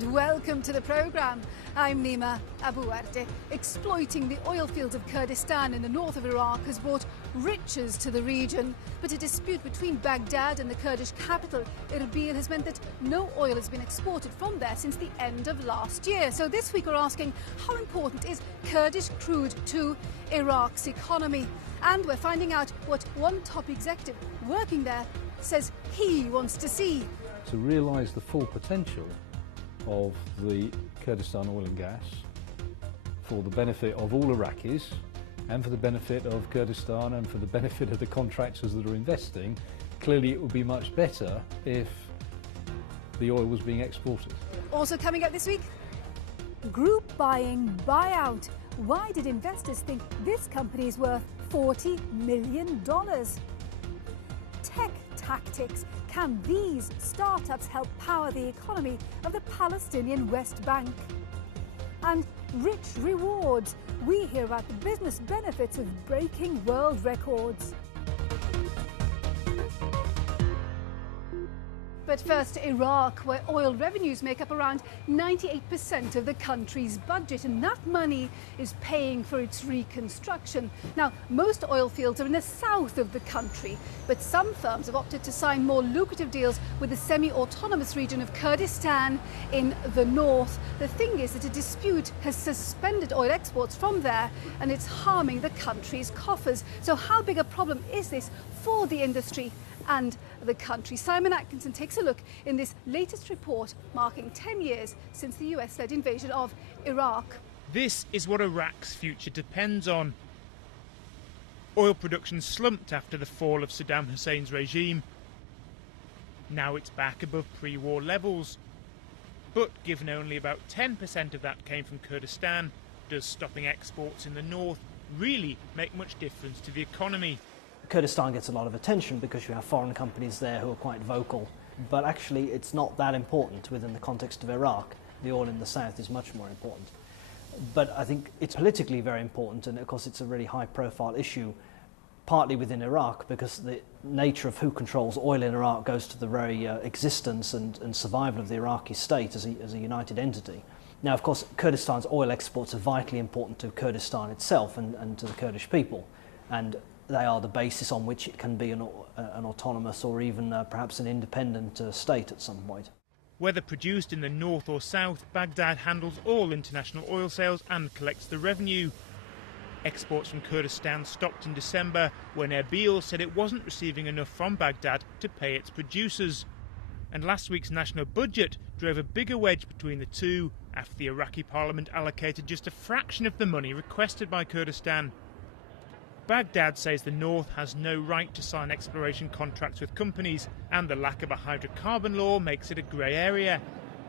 and welcome to the programme. I'm Nima Abuarte. Exploiting the oil fields of Kurdistan in the north of Iraq has brought riches to the region. But a dispute between Baghdad and the Kurdish capital, Erbil, has meant that no oil has been exported from there since the end of last year. So this week we're asking, how important is Kurdish crude to Iraq's economy? And we're finding out what one top executive working there says he wants to see. To realise the full potential of the Kurdistan oil and gas for the benefit of all Iraqis and for the benefit of Kurdistan and for the benefit of the contractors that are investing, clearly it would be much better if the oil was being exported. Also coming up this week, group buying buyout. Why did investors think this company is worth $40 million? Tech tactics. Can these startups help power the economy of the Palestinian West Bank? And rich rewards. We hear about the business benefits of breaking world records. But first to Iraq, where oil revenues make up around 98% of the country's budget, and that money is paying for its reconstruction. Now, most oil fields are in the south of the country, but some firms have opted to sign more lucrative deals with the semi-autonomous region of Kurdistan in the north. The thing is that a dispute has suspended oil exports from there, and it's harming the country's coffers. So how big a problem is this for the industry and the country? Simon Atkinson takes a look in this latest report marking 10 years since the US-led invasion of Iraq. This is what Iraq's future depends on. Oil production slumped after the fall of Saddam Hussein's regime. Now it's back above pre-war levels. But given only about 10% of that came from Kurdistan, does stopping exports in the north really make much difference to the economy? Kurdistan gets a lot of attention because you have foreign companies there who are quite vocal, but actually it's not that important within the context of Iraq. The oil in the south is much more important. But I think it's politically very important, and of course it's a really high-profile issue, partly within Iraq, because the nature of who controls oil in Iraq goes to the very existence and survival of the Iraqi state as a united entity. Now, of course, Kurdistan's oil exports are vitally important to Kurdistan itself and to the Kurdish people, and they are the basis on which it can be an autonomous or even perhaps an independent state at some point. Whether produced in the north or south, Baghdad handles all international oil sales and collects the revenue. Exports from Kurdistan stopped in December when Erbil said it wasn't receiving enough from Baghdad to pay its producers. And last week's national budget drove a bigger wedge between the two after the Iraqi parliament allocated just a fraction of the money requested by Kurdistan. Baghdad says the north has no right to sign exploration contracts with companies, and the lack of a hydrocarbon law makes it a grey area.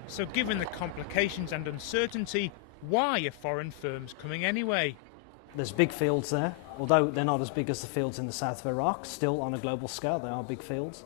So given the complications and uncertainty, why are foreign firms coming anyway? There's big fields there, although they're not as big as the fields in the south of Iraq. Still, on a global scale, they are big fields.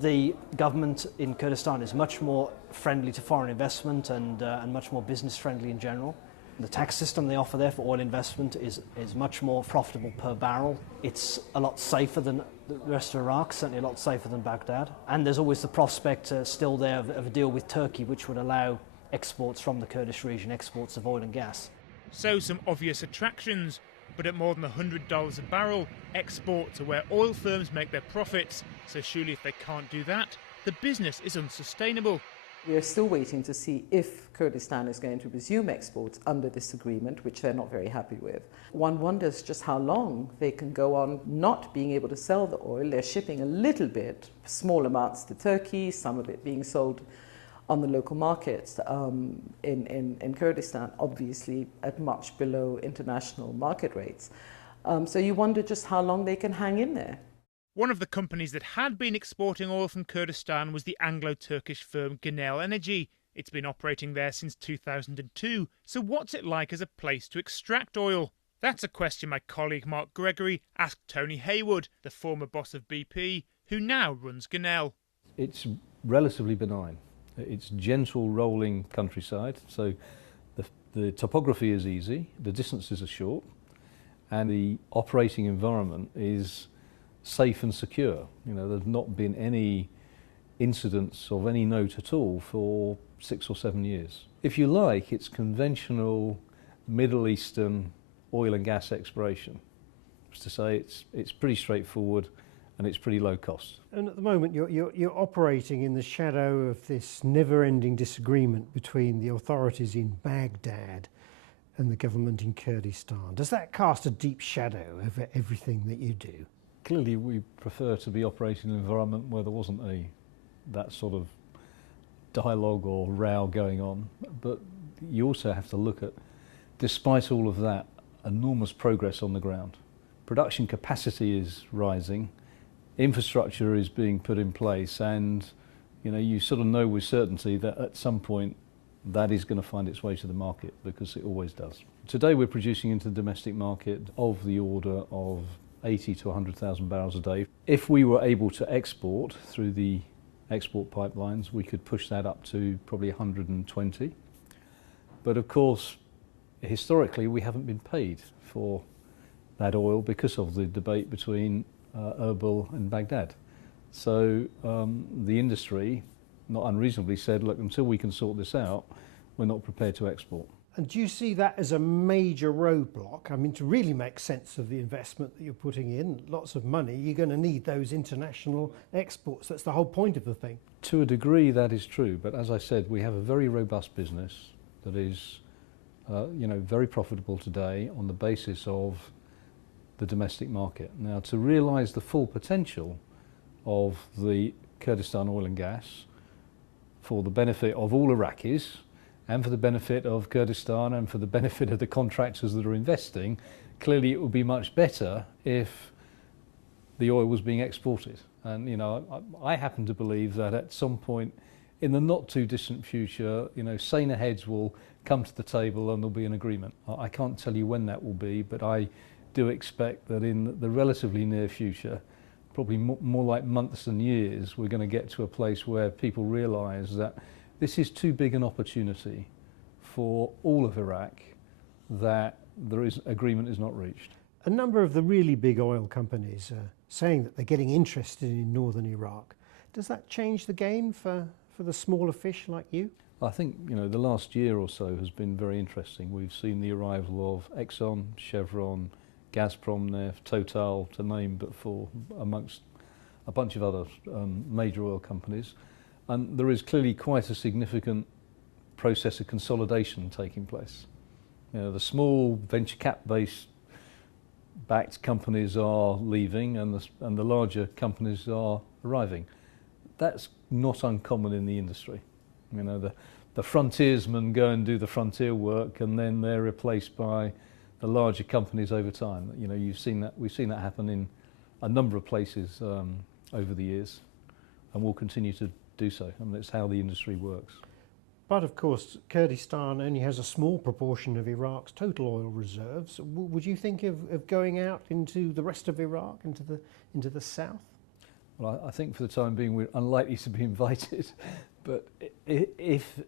The government in Kurdistan is much more friendly to foreign investment and much more business friendly in general. The tax system they offer there for oil investment is much more profitable per barrel. It's a lot safer than the rest of Iraq, certainly a lot safer than Baghdad. And there's always the prospect still there of a deal with Turkey, which would allow exports from the Kurdish region, exports of oil and gas. So some obvious attractions, but at more than $100 a barrel, exports are where oil firms make their profits. So surely if they can't do that, the business is unsustainable. We are still waiting to see if Kurdistan is going to resume exports under this agreement, which they're not very happy with. One wonders just how long they can go on not being able to sell the oil. They're shipping a little bit, small amounts to Turkey, some of it being sold on the local markets in Kurdistan, obviously at much below international market rates. So you wonder just how long they can hang in there. One of the companies that had been exporting oil from Kurdistan was the Anglo-Turkish firm Genel Energy. It's been operating there since 2002. So what's it like as a place to extract oil? That's a question my colleague Mark Gregory asked Tony Haywood, the former boss of BP, who now runs Genel. It's relatively benign. It's gentle rolling countryside, so the topography is easy, the distances are short, and the operating environment is safe and secure. You know, there's not been any incidents of any note at all for 6 or 7 years. If you like, it's conventional Middle Eastern oil and gas exploration. It's to say it's pretty straightforward and it's pretty low cost. And at the moment you're operating in the shadow of this never-ending disagreement between the authorities in Baghdad and the government in Kurdistan. Does that cast a deep shadow over everything that you do? Clearly we prefer to be operating in an environment where there wasn't that sort of dialogue or row going on, but you also have to look at, despite all of that, enormous progress on the ground. Production capacity is rising, infrastructure is being put in place, and you sort of know with certainty that at some point that is going to find its way to the market, because it always does. Today we're producing into the domestic market of the order of 80 to 100,000 barrels a day. If we were able to export through the export pipelines, we could push that up to probably 120. But of course, historically, we haven't been paid for that oil because of the debate between Erbil and Baghdad. So the industry, not unreasonably, said, look, until we can sort this out, we're not prepared to export. And do you see that as a major roadblock? I mean, to really make sense of the investment that you're putting in, lots of money, you're going to need those international exports. That's the whole point of the thing. To a degree, that is true. But as I said, we have a very robust business that is very profitable today on the basis of the domestic market. Now, to realise the full potential of the Kurdistan oil and gas for the benefit of all Iraqis, and for the benefit of Kurdistan and for the benefit of the contractors that are investing, clearly it would be much better if the oil was being exported. And I happen to believe that at some point in the not too distant future, saner heads will come to the table and there'll be an agreement. I can't tell you when that will be, but I do expect that in the relatively near future, probably more like months than years, we're going to get to a place where people realise that this is too big an opportunity for all of Iraq that agreement is not reached. A number of the really big oil companies are saying that they're getting interested in northern Iraq. Does that change the game for the smaller fish like you? I think the last year or so has been very interesting. We've seen the arrival of Exxon, Chevron, Gazprom, Neft, Total, to name but four, amongst a bunch of other major oil companies. And there is clearly quite a significant process of consolidation taking place. The small venture cap-based backed companies are leaving and the larger companies are arriving. That's not uncommon in the industry. The frontiersmen go and do the frontier work and then they're replaced by the larger companies over time. We've seen that happen in a number of places over the years, and we'll continue to do so, and that's how the industry works. But of course, Kurdistan only has a small proportion of Iraq's total oil reserves. Would you think of going out into the rest of Iraq, into the south? Well, I think for the time being we're unlikely to be invited, but if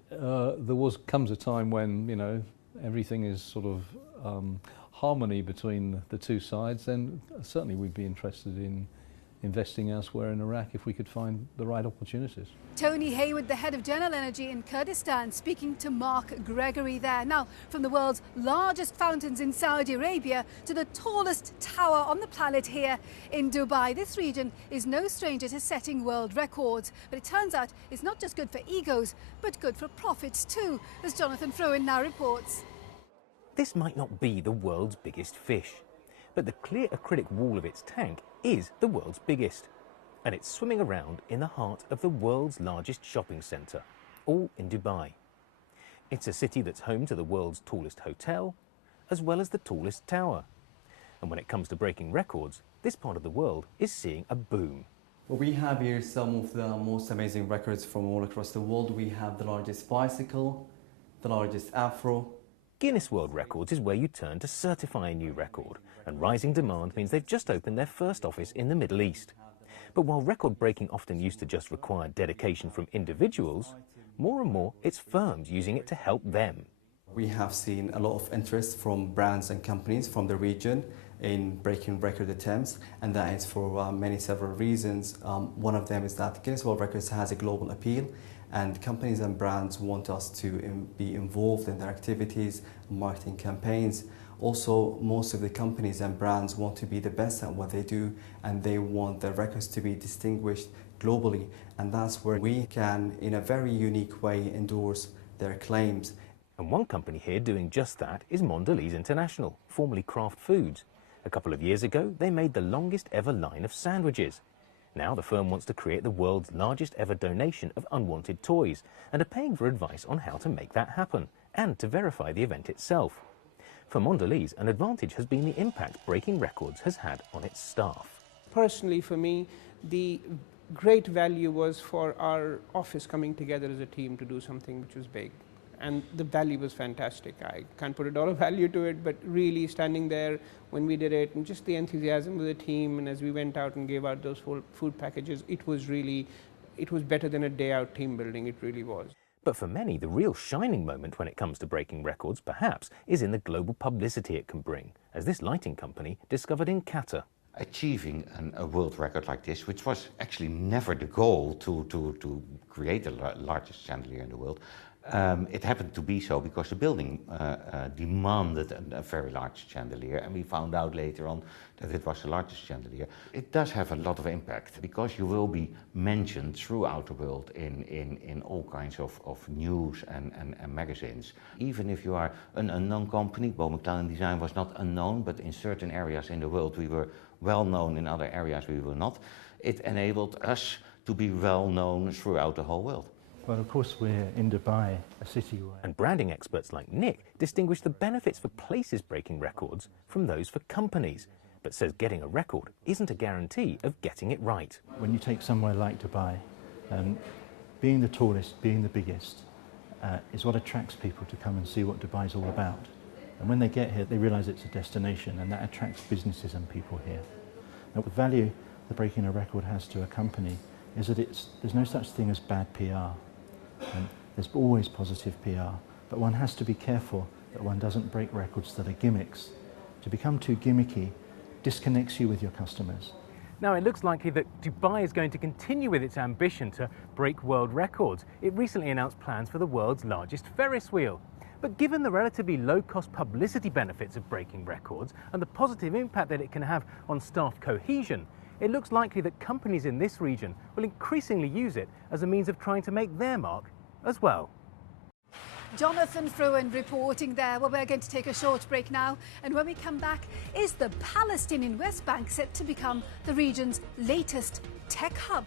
comes a time when everything is sort of harmony between the two sides, then certainly we'd be interested in investing elsewhere in Iraq if we could find the right opportunities. Tony Hayward, the head of General Energy in Kurdistan, speaking to Mark Gregory there. Now, from the world's largest fountains in Saudi Arabia to the tallest tower on the planet here in Dubai, this region is no stranger to setting world records. But it turns out it's not just good for egos, but good for profits too, as Jonathan Fruin now reports. This might not be the world's biggest fish, but the clear acrylic wall of its tank is the world's biggest, and it's swimming around in the heart of the world's largest shopping centre, all in Dubai. It's a city that's home to the world's tallest hotel, as well as the tallest tower. And when it comes to breaking records, this part of the world is seeing a boom. Well, we have here some of the most amazing records from all across the world. We have the largest bicycle, the largest afro. Guinness World Records is where you turn to certify a new record, and rising demand means they've just opened their first office in the Middle East. But while record-breaking often used to just require dedication from individuals, more and more it's firms using it to help them. We have seen a lot of interest from brands and companies from the region in breaking record attempts, and that is for several reasons. One of them is that Guinness World Records has a global appeal, and companies and brands want us to be involved in their activities, marketing campaigns. Also, most of the companies and brands want to be the best at what they do, and they want their records to be distinguished globally, and that's where we can, in a very unique way, endorse their claims. And one company here doing just that is Mondelez International, formerly Kraft Foods. A couple of years ago, they made the longest ever line of sandwiches. Now the firm wants to create the world's largest ever donation of unwanted toys and are paying for advice on how to make that happen and to verify the event itself. For Mondelez, an advantage has been the impact Breaking Records has had on its staff. Personally, for me, the great value was for our office coming together as a team to do something which was big. And the value was fantastic. I can't put a dollar value to it, but really standing there when we did it and just the enthusiasm of the team, and as we went out and gave out those food packages, it was better than a day out team building, it really was. But for many, the real shining moment when it comes to breaking records, perhaps, is in the global publicity it can bring, as this lighting company discovered in Qatar. Achieving a world record like this, which was actually never the goal to create the largest chandelier in the world, it happened to be so because the building demanded a very large chandelier, and we found out later on that it was the largest chandelier. It does have a lot of impact because you will be mentioned throughout the world in all kinds of news and magazines. Even if you are an unknown company, Bow McLellan Design was not unknown, but in certain areas in the world we were well known, in other areas we were not. It enabled us to be well known throughout the whole world. Well, of course, we're in Dubai, a city where... And branding experts like Nick distinguish the benefits for places breaking records from those for companies, but says getting a record isn't a guarantee of getting it right. When you take somewhere like Dubai, being the tallest, being the biggest, is what attracts people to come and see what Dubai's all about. And when they get here, they realise it's a destination, and that attracts businesses and people here. Now, the value that breaking a record has to a company is that there's no such thing as bad PR. There's always positive PR, but one has to be careful that one doesn't break records that are gimmicks. To become too gimmicky disconnects you with your customers. Now, it looks likely that Dubai is going to continue with its ambition to break world records. It recently announced plans for the world's largest Ferris wheel. But given the relatively low-cost publicity benefits of breaking records and the positive impact that it can have on staff cohesion, it looks likely that companies in this region will increasingly use it as a means of trying to make their mark as well. Jonathan Fruin reporting there. Well, we're going to take a short break now, and when we come back, is the Palestinian West Bank set to become the region's latest tech hub?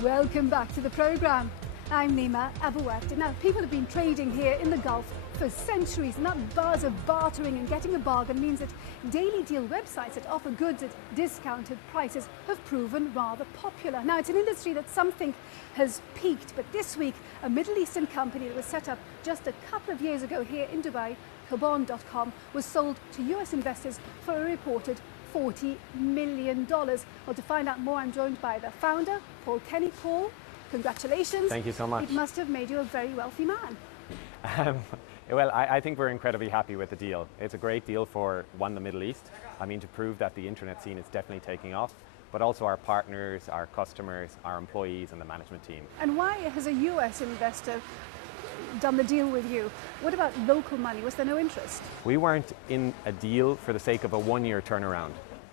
Welcome back to the programme. I'm Nima Abouakti. Now, people have been trading here in the Gulf for centuries, and that buzz of bartering and getting a bargain means that daily deal websites that offer goods at discounted prices have proven rather popular. Now, it's an industry that some think has peaked, but this week, a Middle Eastern company that was set up just a couple of years ago here in Dubai, Kobon.com, was sold to US investors for a reported $40 million. Well, to find out more, I'm joined by the founder, Paul Kenny. Paul, congratulations. Thank you so much. It must have made you a very wealthy man. Well, I think we're incredibly happy with the deal. It's a great deal for, one, the Middle East. I mean, to prove that the internet scene is definitely taking off, but also our partners, our customers, our employees and the management team. And why has a US investor done the deal with you? What about local money? Was there no interest? We weren't in a deal for the sake of a one-year turnaround.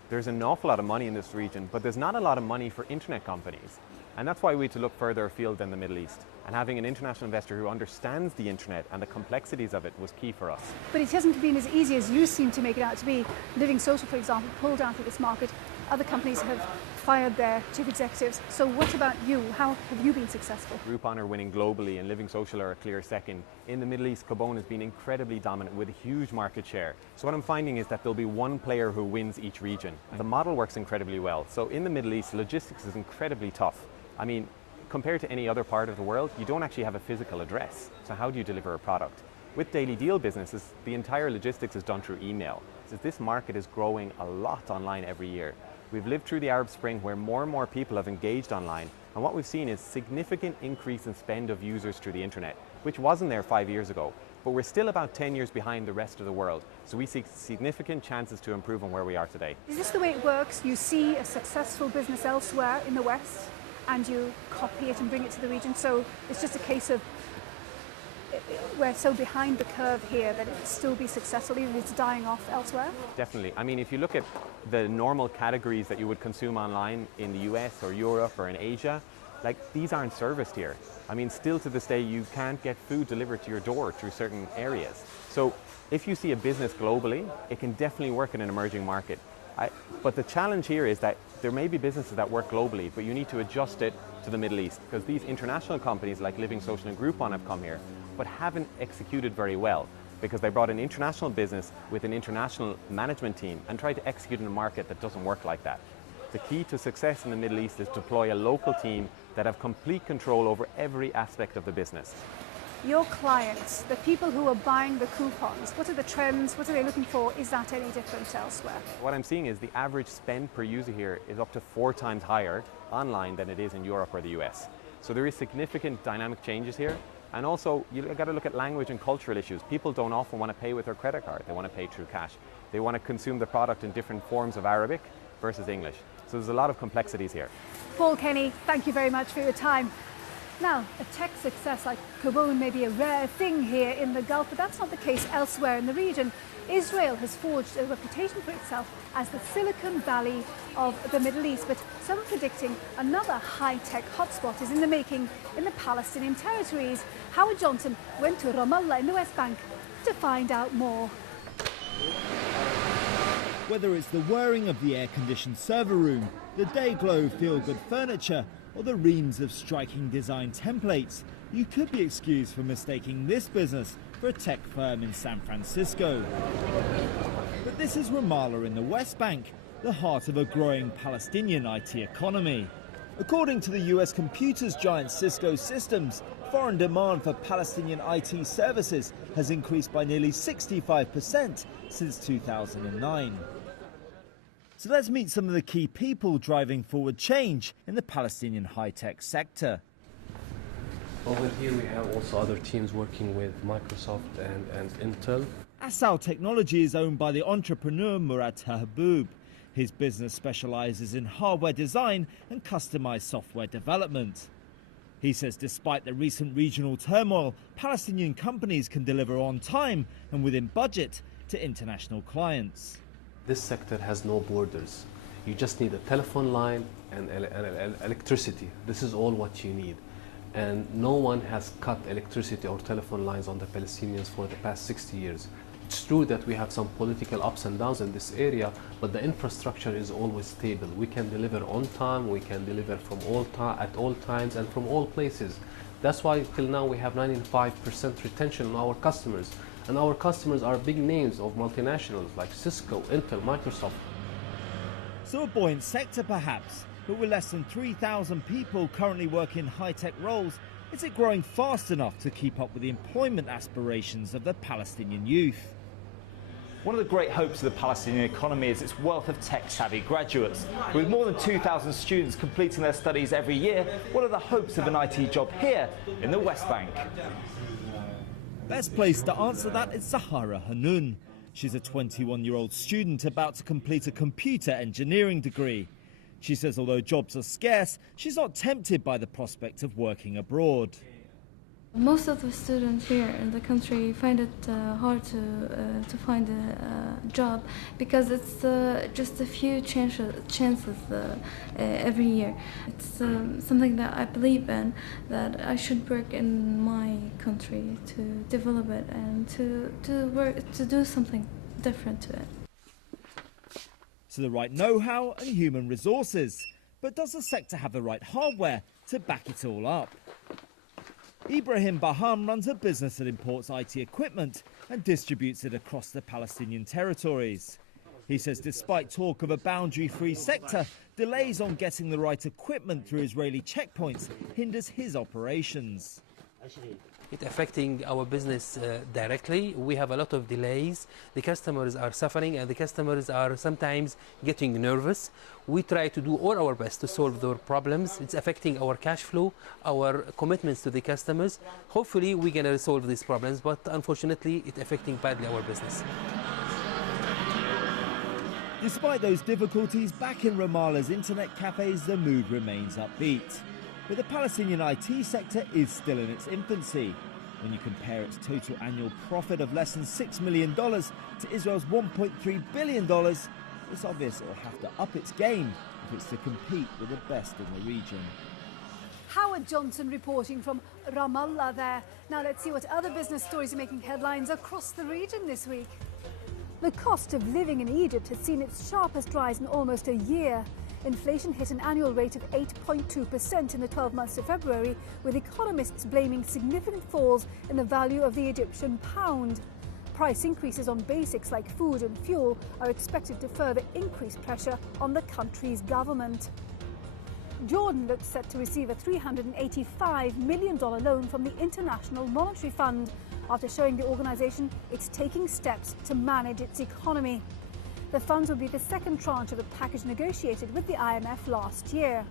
There's an awful lot of money in this region, but there's not a lot of money for internet companies. And that's why we had to look further afield than the Middle East. And having an international investor who understands the internet and the complexities of it was key for us. But it hasn't been as easy as you seem to make it out to be. Living Social, for example, pulled out of this market. Other companies have fired their chief executives. So what about you? How have you been successful? Groupon are winning globally and Living Social are a clear second. In the Middle East, Carbone has been incredibly dominant with a huge market share. So what I'm finding is that there'll be one player who wins each region. The model works incredibly well. So in the Middle East, logistics is incredibly tough. I mean, compared to any other part of the world, you don't actually have a physical address. So how do you deliver a product? With Daily Deal businesses, the entire logistics is done through email. So this market is growing a lot online every year. We've lived through the Arab Spring where more and more people have engaged online, and what we've seen is significant increase in spend of users through the internet, which wasn't there 5 years ago. But we're still about 10 years behind the rest of the world, so we see significant chances to improve on where we are today. Is this the way it works? You see a successful business elsewhere in the West and you copy it and bring it to the region, so it's just a case of we're so behind the curve here that it will still be successful even if it's dying off elsewhere? Definitely. I mean, if you look at the normal categories that you would consume online in the US or Europe or in Asia, like these aren't serviced here. I mean, still to this day, you can't get food delivered to your door through certain areas. So if you see a business globally, it can definitely work in an emerging market. But the challenge here is that there may be businesses that work globally, but you need to adjust it to the Middle East because these international companies like Living Social and Groupon have come here, but haven't executed very well because they brought an international business with an international management team and tried to execute in a market that doesn't work like that. The key to success in the Middle East is to deploy a local team that have complete control over every aspect of the business. Your clients, the people who are buying the coupons, what are the trends? What are they looking for? Is that any different elsewhere? What I'm seeing is the average spend per user here is up to 4 times higher online than it is in Europe or the US. So there is significant dynamic changes here. And also, you've got to look at language and cultural issues. People don't often want to pay with their credit card. They want to pay through cash. They want to consume the product in different forms of Arabic versus English. So there's a lot of complexities here. Paul Kenny, thank you very much for your time. Now, a tech success like Carbone may be a rare thing here in the Gulf, but that's not the case elsewhere in the region. Israel has forged a reputation for itself as the Silicon Valley of the Middle East, but some are predicting another high-tech hotspot is in the making in the Palestinian territories. Howard Johnson went to Ramallah in the West Bank to find out more. Whether it's the whirring of the air-conditioned server room, the Dayglow feel-good furniture, or the reams of striking design templates, you could be excused for mistaking this business for a tech firm in San Francisco. But this is Ramallah in the West Bank, the heart of a growing Palestinian IT economy. According to the US computers giant Cisco Systems, foreign demand for Palestinian IT services has increased by nearly 65% since 2009. So let's meet some of the key people driving forward change in the Palestinian high-tech sector. Over here we have also other teams working with Microsoft and Intel. Asal Technology is owned by the entrepreneur Murad Tahboob. His business specializes in hardware design and customized software development. He says despite the recent regional turmoil, Palestinian companies can deliver on time and within budget to international clients. This sector has no borders. You just need a telephone line and electricity. This is all what you need. And no one has cut electricity or telephone lines on the Palestinians for the past 60 years. It's true that we have some political ups and downs in this area, but the infrastructure is always stable. We can deliver on time, we can deliver from at all times and from all places. That's why till now we have 95% retention on our customers. And our customers are big names of multinationals like Cisco, Intel, Microsoft. So a buoyant sector perhaps, but with less than 3,000 people currently working high-tech roles, is it growing fast enough to keep up with the employment aspirations of the Palestinian youth? One of the great hopes of the Palestinian economy is its wealth of tech-savvy graduates. With more than 2,000 students completing their studies every year, what are the hopes of an IT job here in the West Bank? Best placed to answer that is Zahara Hanun. She's a 21-year-old student about to complete a computer engineering degree. She says although jobs are scarce, she's not tempted by the prospect of working abroad. Most of the students here in the country find it hard to find a job because it's just a few chances every year. It's something that I believe in, that I should work in my country to develop it and to do something different to it. So the right know-how and human resources. But does the sector have the right hardware to back it all up? Ibrahim Baham runs a business that imports IT equipment and distributes it across the Palestinian territories. He says despite talk of a boundary-free sector, delays on getting the right equipment through Israeli checkpoints hinders his operations. It's affecting our business directly. We have a lot of delays. The customers are suffering and the customers are sometimes getting nervous. We try to do all our best to solve their problems. It's affecting our cash flow, our commitments to the customers. Hopefully we're going to resolve these problems, but unfortunately it's affecting badly our business. Despite those difficulties, back in Ramallah's internet cafes, the mood remains upbeat. But the Palestinian IT sector is still in its infancy. When you compare its total annual profit of less than $6 million to Israel's $1.3 billion, it's obvious it will have to up its game if it's to compete with the best in the region. Howard Johnson reporting from Ramallah there. Now let's see what other business stories are making headlines across the region this week. The cost of living in Egypt has seen its sharpest rise in almost a year. Inflation hit an annual rate of 8.2% in the 12 months to February, with economists blaming significant falls in the value of the Egyptian pound. Price increases on basics like food and fuel are expected to further increase pressure on the country's government. Jordan looks set to receive a $385 million loan from the International Monetary Fund after showing the organisation it's taking steps to manage its economy. The funds will be the second tranche of a package negotiated with the IMF last year.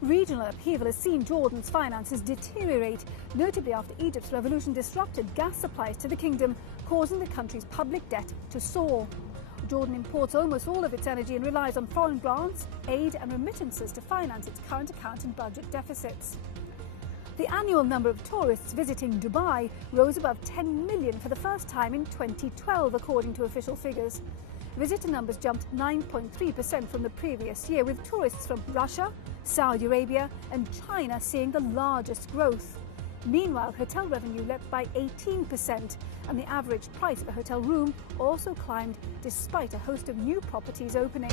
Regional upheaval has seen Jordan's finances deteriorate, notably after Egypt's revolution disrupted gas supplies to the kingdom, causing the country's public debt to soar. Jordan imports almost all of its energy and relies on foreign grants, aid and remittances to finance its current account and budget deficits. The annual number of tourists visiting Dubai rose above 10 million for the first time in 2012, according to official figures. Visitor numbers jumped 9.3% from the previous year, with tourists from Russia, Saudi Arabia and China seeing the largest growth. Meanwhile, hotel revenue leapt by 18%, and the average price of a hotel room also climbed despite a host of new properties opening.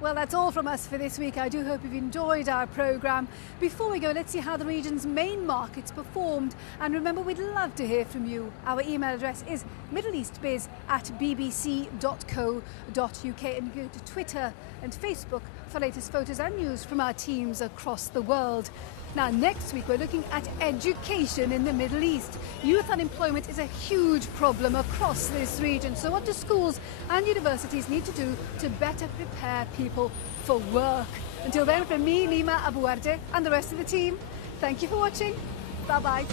Well, that's all from us for this week. I do hope you've enjoyed our programme. Before we go, let's see how the region's main markets performed. And remember, we'd love to hear from you. Our email address is middleeastbiz@bbc.co.uk, and go to Twitter and Facebook for latest photos and news from our teams across the world. Now, next week, we're looking at education in the Middle East. Youth unemployment is a huge problem across this region. So what do schools and universities need to do to better prepare people for work? Until then, from me, Nima Abu Warde, and the rest of the team, thank you for watching. Bye-bye.